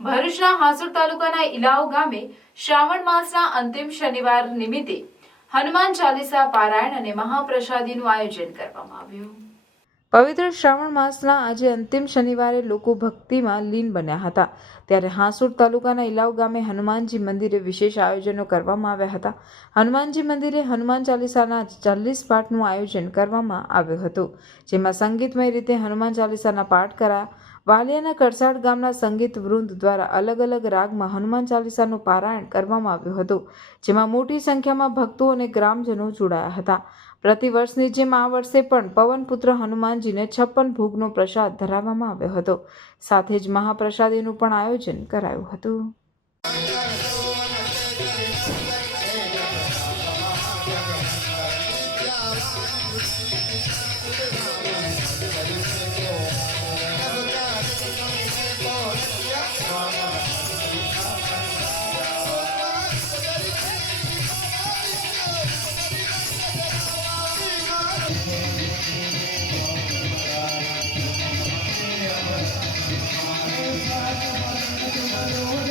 ભરૂચના હાસોડ તાલુકાના ઇલાવ ગામે શ્રાવણ માસના અંતિમ શનિવાર નિમિત્તે હનુમાન ચાલીસા પારાયણ અને મહાપ્રસાદીનું આયોજન કરવામાં આવ્યું। પવિત્ર શ્રાવણ માસના આજે અંતિમ શનિવારે લોકો ભક્તિમાં લીન બન્યા હતા। ત્યારે હાસોડ તાલુકાના ઇલાવ ગામે હનુમાનજી મંદિરે વિશેષ આયોજનો કરવામાં આવ્યા હતા। હનુમાનજી મંદિરે હનુમાન ચાલીસાના 40 પાઠનું આયોજન કરવામાં આવ્યું હતું, જેમાં સંગીતમય રીતે હનુમાન ચાલીસાના પાઠ કરાયા। વાલિયાના કરસાડ ગામના સંગીત વૃંદ દ્વારા અલગ અલગ રાગમાં હનુમાન ચાલીસાનું પારાયણ કરવામાં આવ્યું હતું, જેમાં મોટી સંખ્યામાં ભક્તો અને ગ્રામજનો જોડાયા હતા। પ્રતિવર્ષની જેમ આ વર્ષે પણ પવનપુત્ર હનુમાનજીને 56 ભોગનો પ્રસાદ ધરાવવામાં આવ્યો હતો। સાથે જ મહાપ્રસાદીનું પણ આયોજન કરાયું હતું।